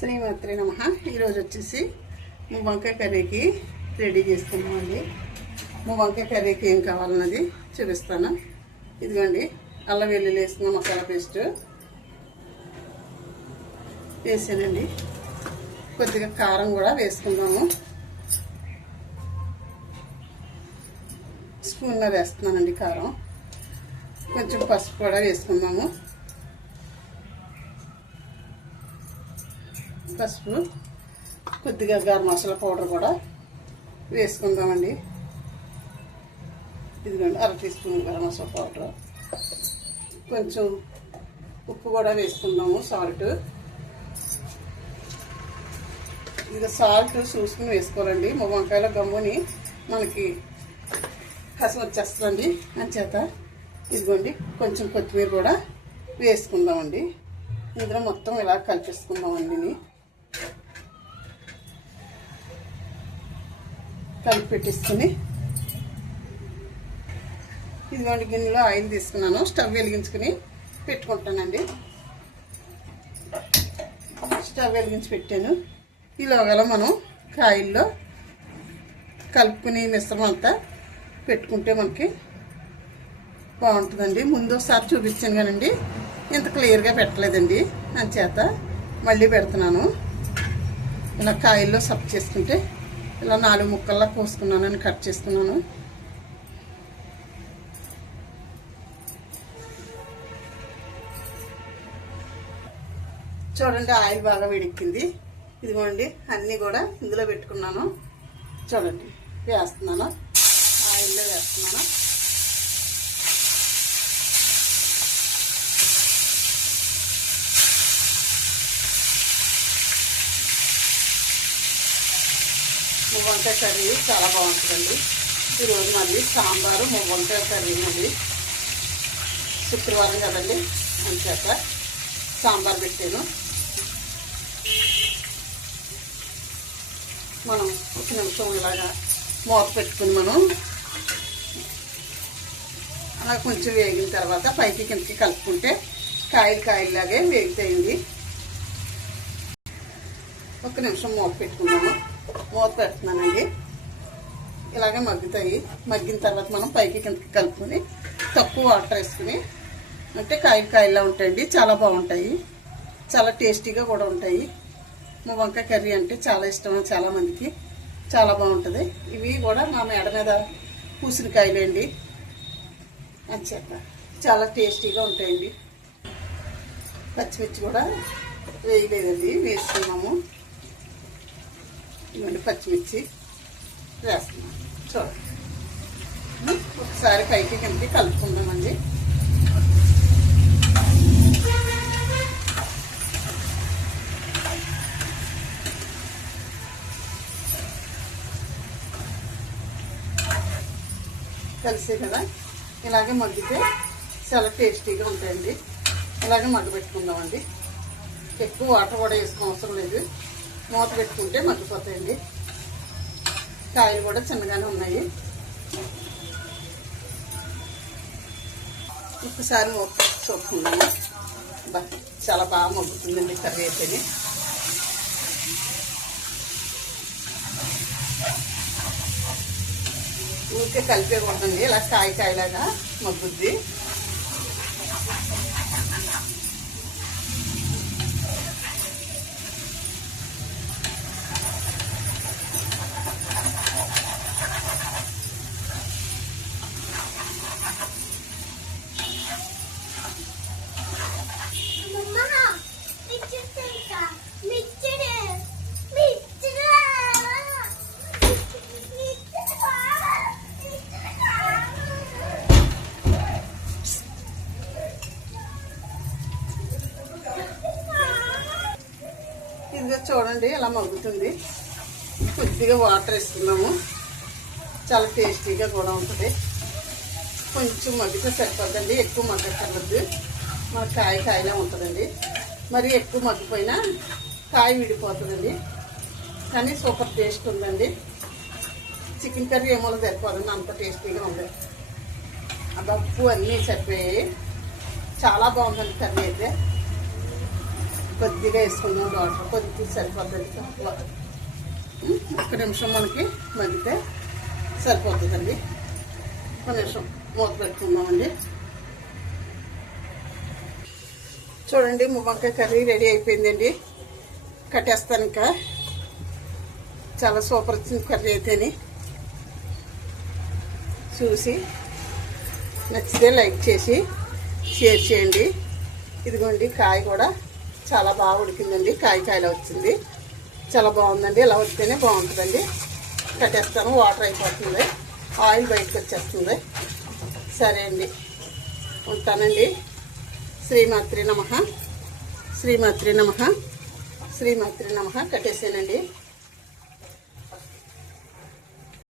శ్రీమాత్రే నమః. ఈరోజు వచ్చేసి వంకాయ కర్రీకి రెడీ చేసుకున్నామండి. వంకాయ కర్రీకి ఏం కావాలన్నది చూపిస్తాను. ఇదిగోండి, అల్లం వెల్లుల్లి వేసుకున్న మసాలా పేస్ట్ వేసానండి. కొద్దిగా కారం కూడా వేసుకుందాము. స్పూన్లో వేస్తున్నానండి కారం. కొంచెం పసుపు కూడా వేసుకుందాము. పసుపు, కొద్దిగా గరం మసాలా పౌడర్ కూడా వేసుకుందామండి. ఇదిగోండి, 1/2 teaspoon garam masala powder. కొంచెం ఉప్పు కూడా వేసుకుందాము, సాల్ట్. ఇది సాల్ట్ చూసుకుని వేసుకోవాలండి. వంకాయలో గమ్ముని మనకి కసం వచ్చేస్తుందండి. అంచేత ఇదిగోండి, కొంచెం కొత్తిమీర కూడా వేసుకుందామండి. ఇందులో మొత్తం ఇలా కలిపేసుకుందామండి. కలిపి పెట్టేసుకుని ఇదిగోండి, గిన్నెలో ఆయిల్ తీసుకున్నాను. స్టవ్ వెలిగించుకుని పెట్టుకుంటానండి. స్టవ్ వెలిగించి పెట్టాను. ఈలోగా మనం కాయల్లో కలుపుకుని మిశ్రమం అంతా పెట్టుకుంటే మనకి బాగుంటుందండి. ముందు ఒకసారి చూపించాను కానండి, ఇంత క్లియర్గా పెట్టలేదండి. అంచేత మళ్ళీ పెడుతున్నాను. ఇలా కాయల్లో సప్ చేసుకుంటే ఇలా 4 ముక్కల్లా కోసుకున్నానని కట్ చేసుకున్నాను. చూడండి, ఆయిల్ బాగా వేడెక్కింది. ఇదిగోండి, అన్నీ కూడా ఇందులో పెట్టుకున్నాను. చూడండి, వేస్తున్నాను, ఆయిల్లో వేస్తున్నాను. వంకాయ కర్రీ చాలా బాగుంటుందండి. ఈరోజు మళ్ళీ సాంబారు వంకాయ కర్రీ అండి. శుక్రవారం కదండి, అంచేత సాంబార్ పెట్టాను. మనం 1 నిమిషం ఇలాగా మూత పెట్టుకుని మనం అలా కొంచెం వేగిన తర్వాత పైకి కిందకి కలుపుకుంటే కాయలాగే వేగుతాయండి. 1 నిమిషం మూత పెట్టుకున్నాము. మూత పెడుతున్నానండి. ఇలాగే మగ్గుతాయి. మగ్గిన తర్వాత మనం పైకి కిందకి కలుపుకొని తక్కువ వాటర్ వేసుకుని అంటే కాయలా ఉంటాయండి. చాలా బాగుంటాయి, చాలా టేస్టీగా కూడా ఉంటాయి. వంకాయ కర్రీ అంటే చాలా ఇష్టం చాలామందికి. చాలా బాగుంటుంది. ఇవి కూడా మా మేడ మీద పూసిన కాయలండి. అంచేత చాలా టేస్టీగా ఉంటాయండి. పచ్చిమిర్చి కూడా వేయలేదండి, వేసుకున్నాము. ఇవన్నీ పచ్చిమిర్చి వేస్తున్నాం. చూడండి, ఒకసారి పైకి కిందకి కలుపుకుందామండి. కలిసి కదా ఇలాగే మగ్గితే చాలా టేస్టీగా ఉంటాయండి. ఇలాగే మగ్గి పెట్టుకుందామండి. ఎక్కువ వాటర్ కూడా వేసుకోవడం అవసరం లేదు. మూత పెట్టుకుంటే మగ్గిపోతాయండి. కాయలు కూడా చిన్నగానే ఉన్నాయి. ఒకసారి మూత చూసుకుందాము. చాలా బాగా మగ్గుతుందండి కర్రీ అయితేనే. ఊరికే కలిపేకూడదండి, ఇలా కాయలాగా మగ్గుద్ది. ఇదిగో చూడండి, ఇలా మగ్గుతుంది. కొద్దిగా వాటర్ వేసుకున్నాము. చాలా టేస్టీగా కూడా ఉంటుంది. కొంచెం మగ్గితే సరిపోద్దండి, ఎక్కువ మగ్గక్కర్లేదు. మన కాయలా ఉంటుందండి. మరి ఎక్కువ మగ్గిపోయినా కాయ విడిపోతుందండి. కానీ సూపర్ టేస్ట్ ఉందండి. చికెన్ కర్రీ ఏమో సరిపోదండి, అంత టేస్టీగా ఉంది. ఆ ఉప్పు అన్నీ సరిపోయాయి. చాలా బాగుందండి కర్రీ అయితే. కొద్దిగా వేసుకుందాం వాటర్, కొద్దిగా సరిపోతుంది తక్కువ. 1 నిమిషం మనకి మగ్గితే సరిపోతుందండి. 1 నిమిషం మూత పెట్టుకుందామండి. చూడండి వంకాయ కర్రీ రెడీ అయిపోయిందండి. కట్టేస్తాను. ఇంకా చాలా సూపర్ వచ్చింది కర్రీ అయితేని. చూసి నచ్చితే లైక్ చేసి షేర్ చేయండి. ఇదిగోండి కాయ కూడా చాలా బాగా ఉడికిందండి. కాయలా వచ్చింది, చాలా బాగుందండి. ఇలా వస్తేనే బాగుంటుందండి. కట్టేస్తాను. వాటర్ అయిపోతుంది, ఆయిల్ బయటకు వచ్చేస్తుంది. సరే అండి, ఉంటానండి. శ్రీమాత్రే నమః, శ్రీమాత్రే నమః, శ్రీమాత్రే నమః. కట్టేసానండి.